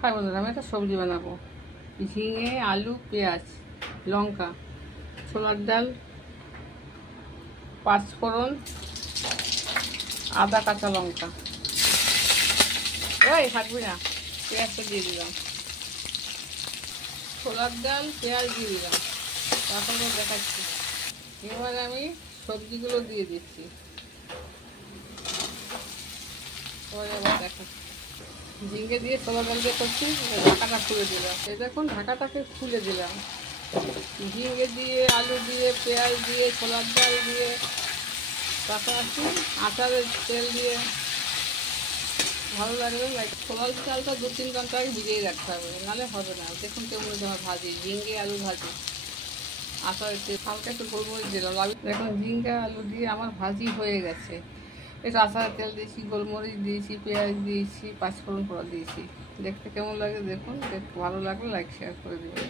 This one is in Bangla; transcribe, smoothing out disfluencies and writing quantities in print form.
হাই বন্ধুরা, আমি একটা সবজি বানাবো। ঝিঙে, আলু, পেঁয়াজ, লঙ্কা, ছোলার ডাল, পাঁচফোড়ন, আদা, কাঁচা লঙ্কা। ওই থাকবি না, পেঁয়াজটা দিয়ে দিলাম। ছোলার ডাল, পেঁয়াজ দিয়ে দিলাম। তারপরে দেখাচ্ছি। এবার আমি সবজিগুলো দিয়ে দিচ্ছি। এবার দেখাচ্ছি। ঝিঙে দিয়ে ছোলার ডাল দিয়ে করছি। ঢাকাটা খুলে দিলাম। এই দেখুন, ঢাকাটাকে খুলে দিলাম। ঝিঙে দিয়ে, আলু দিয়ে, পেঁয়াজ দিয়ে, ছোলার ডাল দিয়ে, পাশাপাশি আচারের তেল দিয়ে ভালো লাগবে। ছোলার ডালটা 2-3 ঘন্টা আগে ভিজিয়ে রাখতে হবে, নাহলে হবে না। দেখুন কেমন আমার ভাজি, ঝিঙ্গে আলু ভাজি। আচারের তেল হালকা একটু গোলমরিচ দিলাম। দেখুন ঝিঙ্গা আলু দিয়ে আমার ভাজি হয়ে গেছে। একটু আচারের তেল দিয়েছি, গোলমরিচ দিয়েছি, পেঁয়াজ দিয়েছি, পাঁচফোড়ন পোড়া দিয়েছি। দেখতে কেমন লাগে দেখুন। ভালো লাগলে লাইক শেয়ার করে দেবেন।